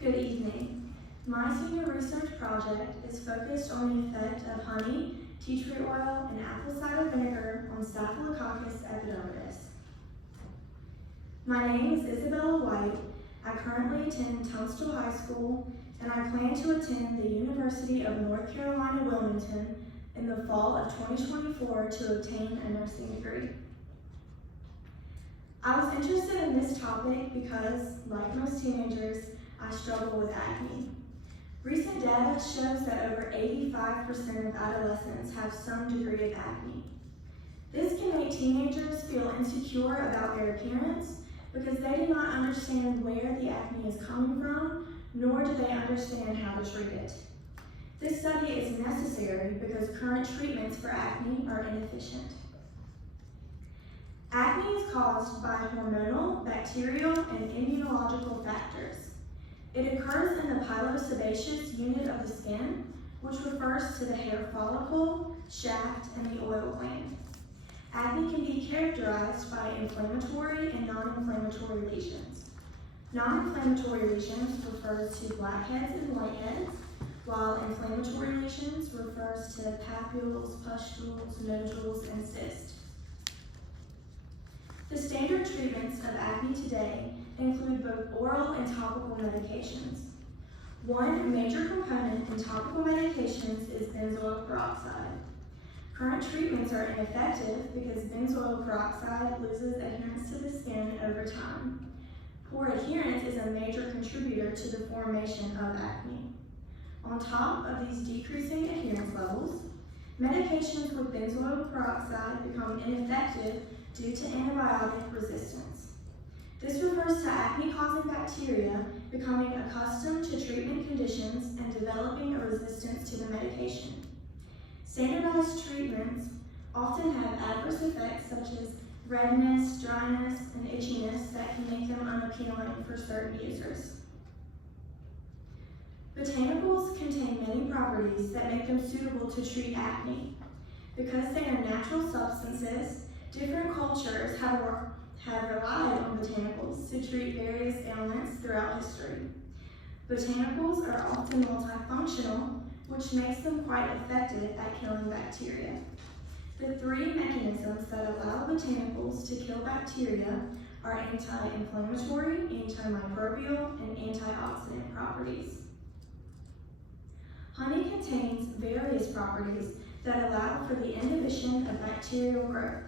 Good evening. My senior research project is focused on the effect of honey, tea tree oil, and apple cider vinegar on Staphylococcus epidermidis. My name is Isabella White. I currently attend Tunstall High School, and I plan to attend the University of North Carolina, Wilmington in the fall of 2024 to obtain a nursing degree. I was interested in this topic because, like most teenagers, I struggle with acne. Recent data shows that over 85% of adolescents have some degree of acne. This can make teenagers feel insecure about their appearance because they do not understand where the acne is coming from, nor do they understand how to treat it. This study is necessary because current treatments for acne are inefficient. Acne is caused by hormonal, bacterial, and immunological factors. It occurs in the pilosebaceous unit of the skin, which refers to the hair follicle, shaft, and the oil gland. Acne can be characterized by inflammatory and non-inflammatory lesions. Non-inflammatory lesions refers to blackheads and whiteheads, while inflammatory lesions refers to papules, pustules, nodules, and cysts. The standard treatments of acne today include both oral and topical medications. One major component in topical medications is benzoyl peroxide. Current treatments are ineffective because benzoyl peroxide loses adherence to the skin over time. Poor adherence is a major contributor to the formation of acne. On top of these decreasing adherence levels, medications with benzoyl peroxide become ineffective due to antibiotic resistance. This refers to acne-causing bacteria becoming accustomed to treatment conditions and developing a resistance to the medication. Standardized treatments often have adverse effects such as redness, dryness, and itchiness that can make them unappealing for certain users. Botanicals contain many properties that make them suitable to treat acne. Because they are natural substances, different cultures have relied on botanicals to treat various ailments throughout history. Botanicals are often multifunctional, which makes them quite effective at killing bacteria. The three mechanisms that allow botanicals to kill bacteria are anti-inflammatory, antimicrobial, and antioxidant properties. Honey contains various properties that allow for the inhibition of bacterial growth.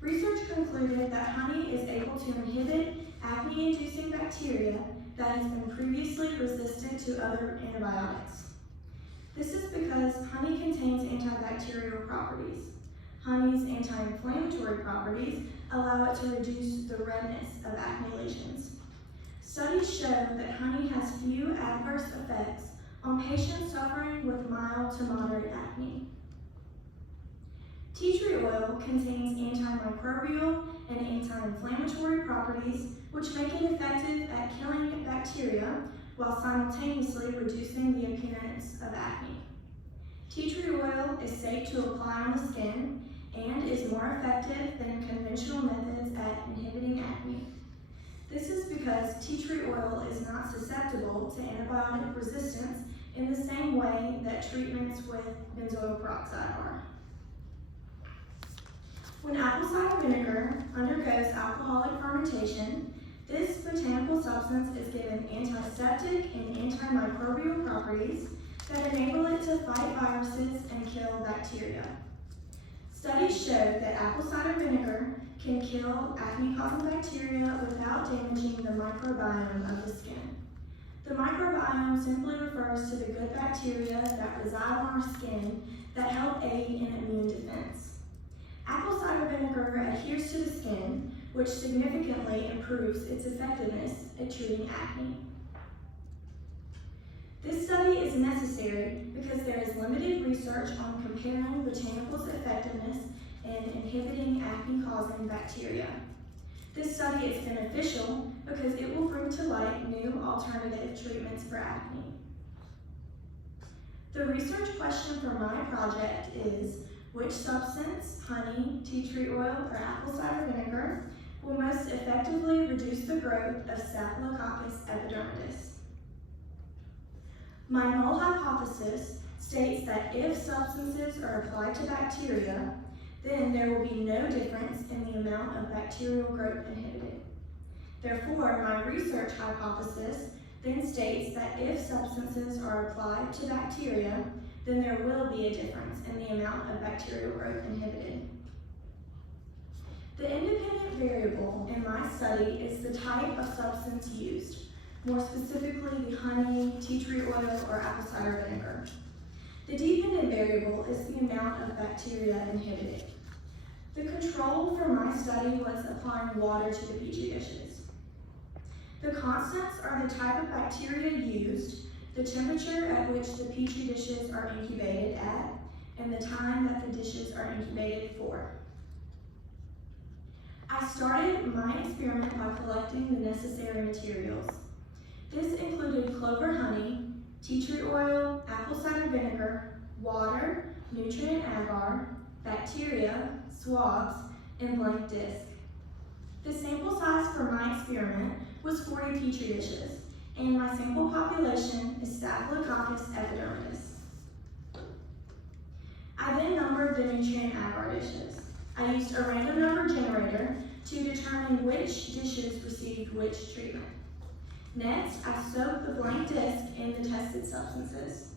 Research concluded that honey is able to inhibit acne-inducing bacteria that has been previously resistant to other antibiotics. This is because honey contains antibacterial properties. Honey's anti-inflammatory properties allow it to reduce the redness of acne lesions. Studies show that honey has few adverse effects on patients suffering with mild to moderate acne. Tea tree oil contains antimicrobial and anti-inflammatory properties which make it effective at killing bacteria while simultaneously reducing the appearance of acne. Tea tree oil is safe to apply on the skin and is more effective than conventional methods at inhibiting acne. This is because tea tree oil is not susceptible to antibiotic resistance in the same way that treatments with benzoyl peroxide are. When apple cider vinegar undergoes alcoholic fermentation, this botanical substance is given antiseptic and antimicrobial properties that enable it to fight viruses and kill bacteria. Studies show that apple cider vinegar can kill acne-causing bacteria without damaging the microbiome of the skin. The microbiome simply refers to the good bacteria that reside on our skin that help aid in immune defense. Apple cider vinegar adheres to the skin, which significantly improves its effectiveness at treating acne. This study is necessary because there is limited research on comparing botanicals' effectiveness in inhibiting acne-causing bacteria. This study is beneficial because it will bring to light new alternative treatments for acne. The research question for my project is, which substance, honey, tea tree oil, or apple cider vinegar, will most effectively reduce the growth of Staphylococcus epidermidis? My null hypothesis states that if substances are applied to bacteria, then there will be no difference in the amount of bacterial growth inhibited. Therefore, my research hypothesis then states that if substances are applied to bacteria, then there will be a difference in the amount of bacterial growth inhibited. The independent variable in my study is the type of substance used, more specifically the honey, tea tree oil, or apple cider vinegar. The dependent variable is the amount of bacteria inhibited. The control for my study was applying water to the Petri dishes. The constants are the type of bacteria used, the temperature at which the Petri dishes are incubated at, and the time that the dishes are incubated for. I started my experiment by collecting the necessary materials. This included clover honey, tea tree oil, apple cider vinegar, water, nutrient agar, bacteria, swabs, and blank disc. The sample size for my experiment was 40 Petri dishes, and my sample population is Staphylococcus epidermidis. I then numbered the nutrient agar dishes. I used a random number generator to determine which dishes received which treatment. Next, I soaked the blank disc in the tested substances.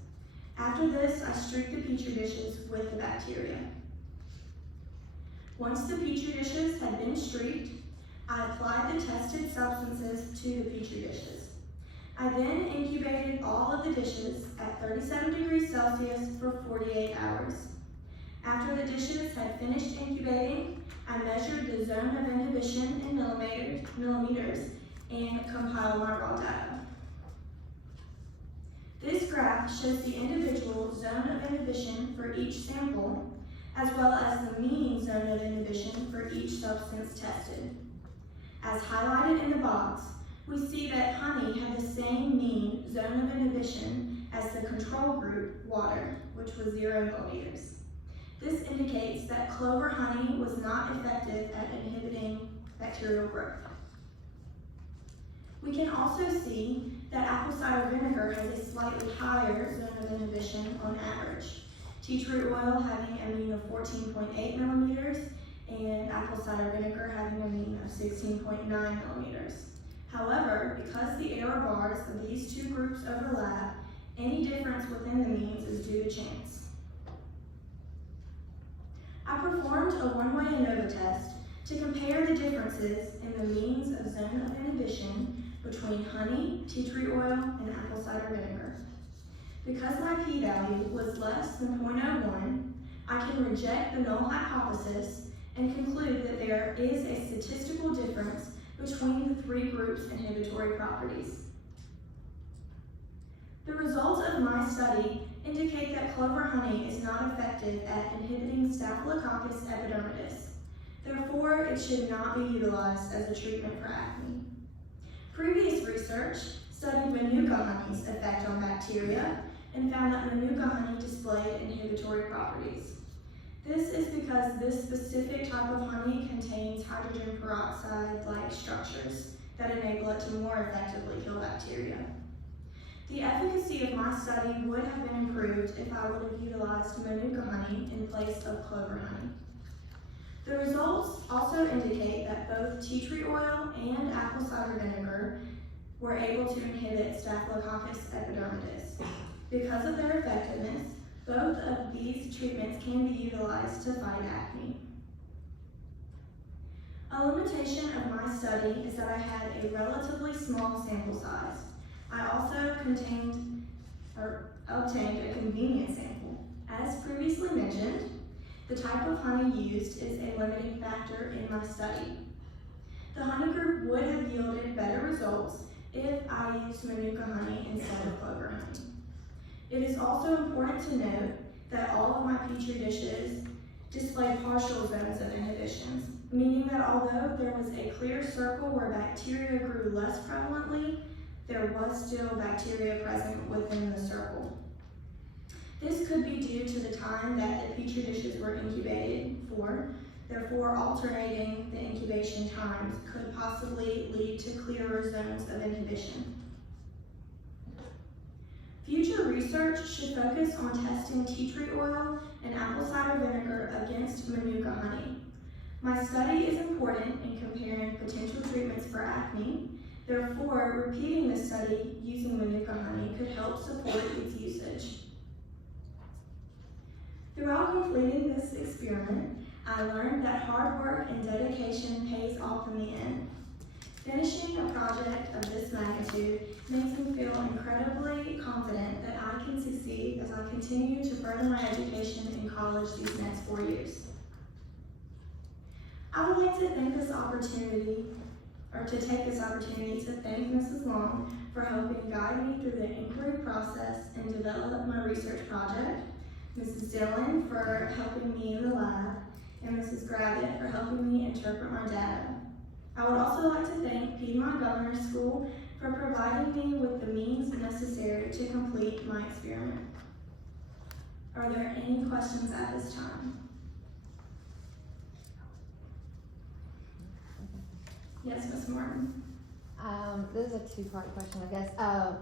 After this, I streaked the Petri dishes with the bacteria. Once the Petri dishes had been streaked, I applied the tested substances to the Petri dishes. I then incubated all of the dishes at 37 degrees Celsius for 48 hours. After the dishes had finished incubating, I measured the zone of inhibition in millimeters and compiled my raw data. This graph shows the individual zone of inhibition for each sample, as well as the mean zone of inhibition for each substance tested. As highlighted in the box, we see that honey had the same mean zone of inhibition as the control group, water, which was 0 millimeters. This indicates that clover honey was not effective at inhibiting bacterial growth. We can also see that apple cider vinegar has a slightly higher zone of inhibition on average. Tea tree oil having a mean of 14.8 millimeters and apple cider vinegar having a mean of 16.9 millimeters. However, because the error bars of these two groups overlap, any difference within the means is due to chance. I performed a one-way ANOVA test to compare the differences in the means of zone of inhibition between honey, tea tree oil, and apple cider vinegar. Because my p-value was less than 0.01, I can reject the null hypothesis and conclude that there is a statistical difference between the three groups' inhibitory properties. The results of my study indicate that clover honey is not effective at inhibiting Staphylococcus epidermidis. Therefore, it should not be utilized as a treatment for acne. Previous research studied Manuka honey's effect on bacteria and found that Manuka honey displayed inhibitory properties. This is because this specific type of honey contains hydrogen peroxide-like structures that enable it to more effectively kill bacteria. The efficacy of my study would have been improved if I would have utilized Manuka honey in place of clover honey. The results also indicate that both tea tree oil and apple cider vinegar were able to inhibit Staphylococcus epidermidis. Because of their effectiveness, both of these treatments can be utilized to fight acne. A limitation of my study is that I had a relatively small sample size. I also obtained a convenient sample. As previously mentioned, the type of honey used is a limiting factor in my study. The honey group would have yielded better results if I used Manuka honey instead of clover honey. It is also important to note that all of my Petri dishes display partial zones of inhibitions, meaning that although there was a clear circle where bacteria grew less prevalently, there was still bacteria present within the circle. This could be due to the time that the Petri dishes were incubated for, therefore alternating the incubation times could possibly lead to clearer zones of inhibition. Future Future research should focus on testing tea tree oil and apple cider vinegar against Manuka honey. My study is important in comparing potential treatments for acne. Therefore, repeating the study using Manuka honey could help support its usage. Throughout completing this experiment, I learned that hard work and dedication pays off in the end. Finishing a project of this magnitude makes me feel incredibly confident that I can succeed as I continue to further my education in college these next 4 years. I would like to take this opportunity to thank Mrs. Long for helping guide me through the inquiry process and develop my research project, Mrs. Dillon for helping me in the lab, and Mrs. Gravitt for helping me interpret my data. I would also like to thank Piedmont Governor School for providing me with the means necessary to complete my experiment. Are there any questions at this time? Yes, Ms. Martin. This is a two-part question, I guess.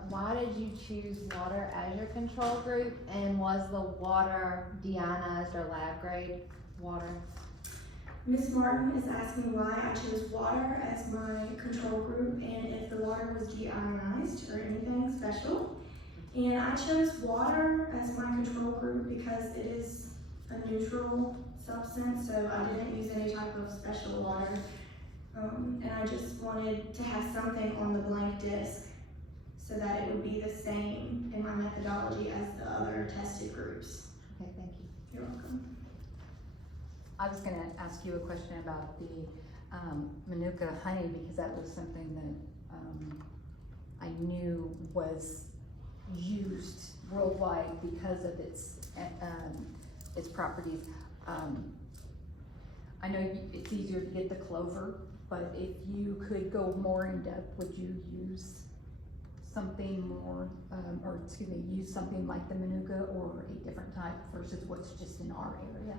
Why did you choose water as your control group, and was the water deionized or lab grade water? Ms. Martin is asking why I chose water as my control group and if the water was deionized or anything special. And I chose water as my control group because it is a neutral substance, so I didn't use any type of special water. And I just wanted to have something on the blank disc so that it would be the same in my methodology as the other tested groups. Okay, thank you. You're welcome. I was going to ask you a question about the Manuka honey, because that was something that I knew was used worldwide because of its properties. I know it's easier to get the clover, but if you could go more in depth, would you use something more, use something like the Manuka or a different type versus what's just in our area?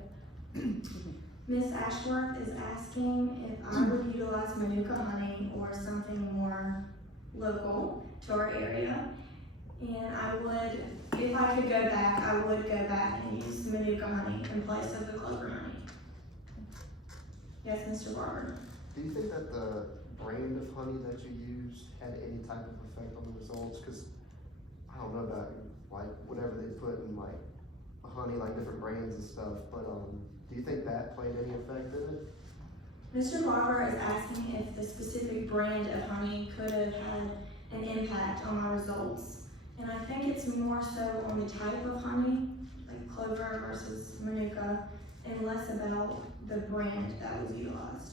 Ms. Ashworth is asking if I would utilize Manuka honey or something more local to our area. And I would, if I could go back, I would go back and use Manuka honey in place of the clover honey. Yes, Mr. Barber. Do you think that the brand of honey that you used had any type of effect on the results? Because I don't know about like whatever they put in like honey, like different brands and stuff, but do you think that played any effect in it? Mr. Barber is asking if the specific brand of honey could have had an impact on my results. And I think it's more so on the type of honey, like clover versus Manuka, and less about the brand that was utilized.